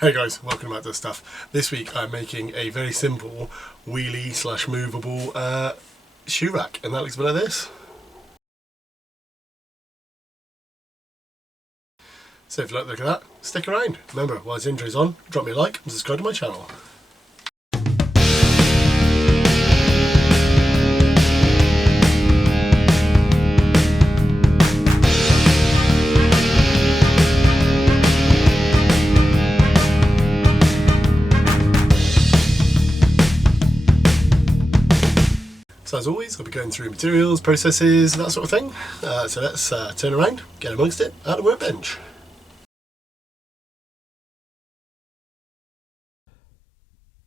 Hey guys, welcome back to Stuff. This week I'm making a very simple wheelie slash movable shoe rack, and that looks a bit like this. So if you like the look of that, stick around. Remember, while this intro's on, drop me a like and subscribe to my channel. So as always, I'll be going through materials, processes, that sort of thing. So let's turn around, get amongst it at the workbench.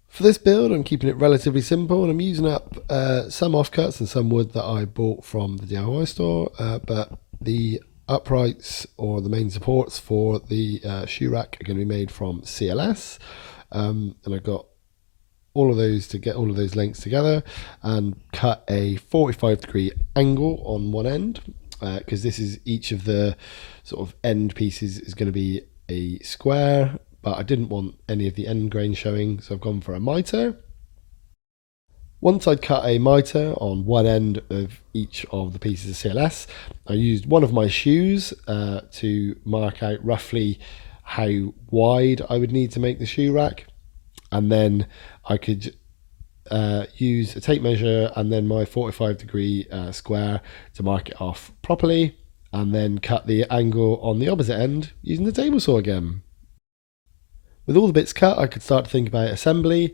For this build, I'm keeping it relatively simple, and I'm using up some offcuts and some wood that I bought from the DIY store, but the uprights or the main supports for the shoe rack are going to be made from CLS, and I got all of those to get all of those lengths together and cut a 45-degree angle on one end, because this is each of the sort of end pieces is going to be a square, but I didn't want any of the end grain showing, so I've gone for a mitre. Once I'd cut a mitre on one end of each of the pieces of CLS, I used one of my shoes to mark out roughly how wide I would need to make the shoe rack, and then I could use a tape measure and then my 45-degree square to mark it off properly, and then cut the angle on the opposite end using the table saw again. With all the bits cut, I could start to think about assembly.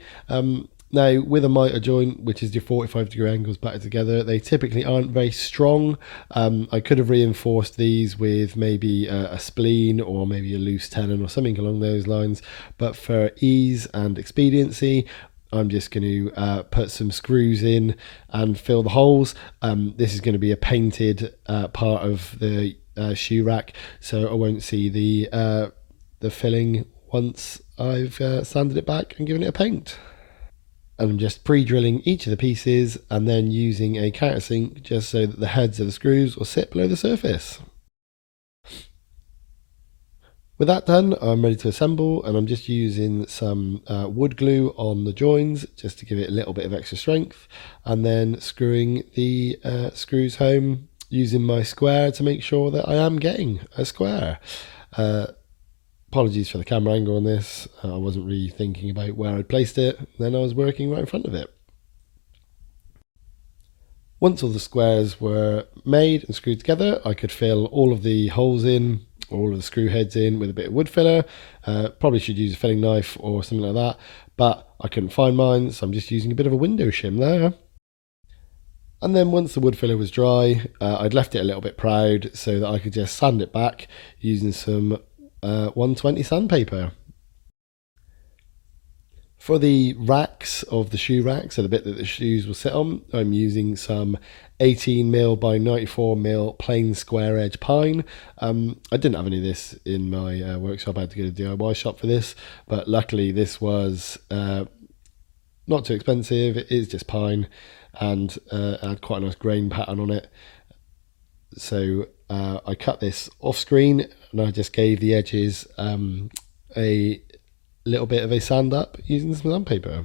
Now, with a mitre joint, which is your 45-degree angles battered together, they typically aren't very strong. I could have reinforced these with maybe a spleen or maybe a loose tenon or something along those lines. But for ease and expediency, I'm just going to put some screws in and fill the holes. This is going to be a painted part of the shoe rack, so I won't see the filling once I've sanded it back and given it a paint. And I'm just pre-drilling each of the pieces and then using a countersink just so that the heads of the screws will sit below the surface. With that done, I'm ready to assemble, and I'm just using some wood glue on the joins just to give it a little bit of extra strength, and then screwing the screws home using my square to make sure that I am getting a square. Apologies for the camera angle on this. I wasn't really thinking about where I'd placed it, then I was working right in front of it. Once all the squares were made and screwed together, I could fill all of the holes in, all of the screw heads in with a bit of wood filler. Probably should use a filling knife or something like that, but I couldn't find mine, so I'm just using a bit of a window shim there. And then once the wood filler was dry, I'd left it a little bit proud so that I could just sand it back using some 120 sandpaper. For the racks of the shoe rack, so the bit that the shoes will sit on, I'm using some 18mm by 94mm plain square edge pine. I didn't have any of this in my workshop. I had to go to the DIY shop for this, but luckily this was not too expensive. It is just pine, and had quite a nice grain pattern on it. So I cut this off screen, and I just gave the edges a little bit of a sand up using some sandpaper.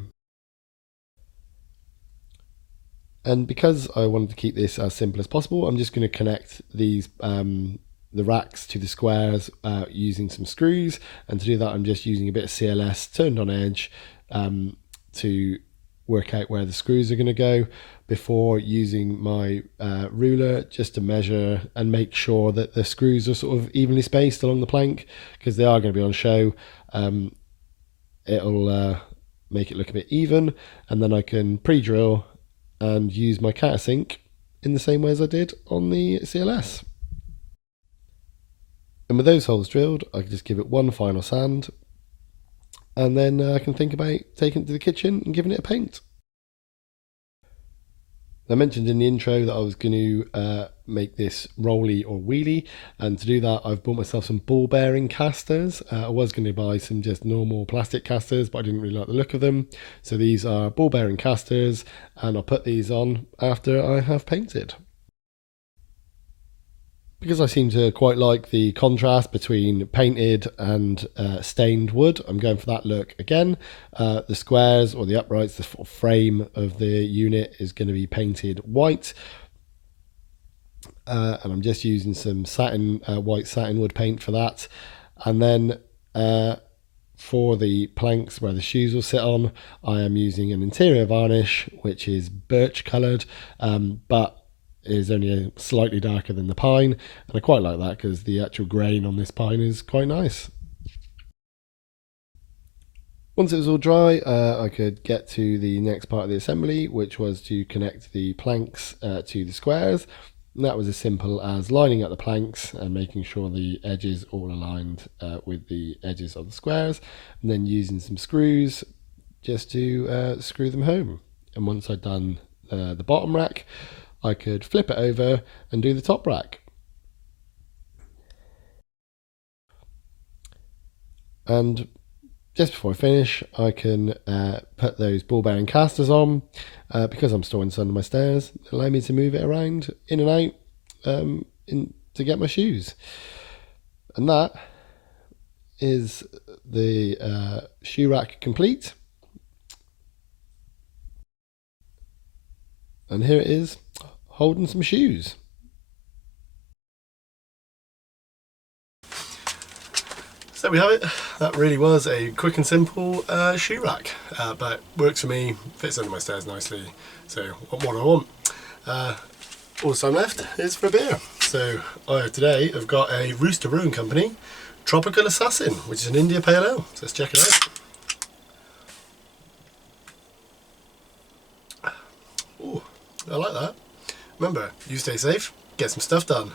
And because I wanted to keep this as simple as possible, I'm just going to connect these the racks to the squares using some screws, and to do that I'm just using a bit of CLS turned on edge to work out where the screws are going to go, before using my ruler just to measure and make sure that the screws are sort of evenly spaced along the plank, because they are going to be on show. It'll make it look a bit even, and then I can pre-drill and use my countersink in the same way as I did on the CLS. And with those holes drilled, I can just give it one final sand, and then I can think about taking it to the kitchen and giving it a paint. I mentioned in the intro that I was going to make this rolly or wheelie, and to do that I've bought myself some ball bearing casters. I was going to buy some just normal plastic casters, but I didn't really like the look of them, so these are ball bearing casters, and I'll put these on after I have painted. Because I seem to quite like the contrast between painted and stained wood, I'm going for that look again. The squares or the uprights, the frame of the unit is going to be painted white. And I'm just using some satin, white satin wood paint for that. And then for the planks where the shoes will sit on, I am using an interior varnish, which is birch coloured, but is only slightly darker than the pine, and I quite like that because the actual grain on this pine is quite nice. Once it was all dry, I could get to the next part of the assembly, which was to connect the planks to the squares. And that was as simple as lining up the planks and making sure the edges all aligned with the edges of the squares, and then using some screws just to screw them home. And once I'd done the bottom rack, I could flip it over and do the top rack. And just before I finish, I can put those ball bearing casters on. Because I'm storing this under my stairs, allow me to move it around in and out to get my shoes. And that is the shoe rack complete. And here it is, holding some shoes. So we have it. That really was a quick and simple shoe rack, but works for me, fits under my stairs nicely, so what more do I want? All the time left is for a beer. So I today have got a Rooster Brewing Company Tropical Assassin, which is an India Pale Ale. So let's check it out. Ooh, I like that. Remember, you stay safe, get some stuff done.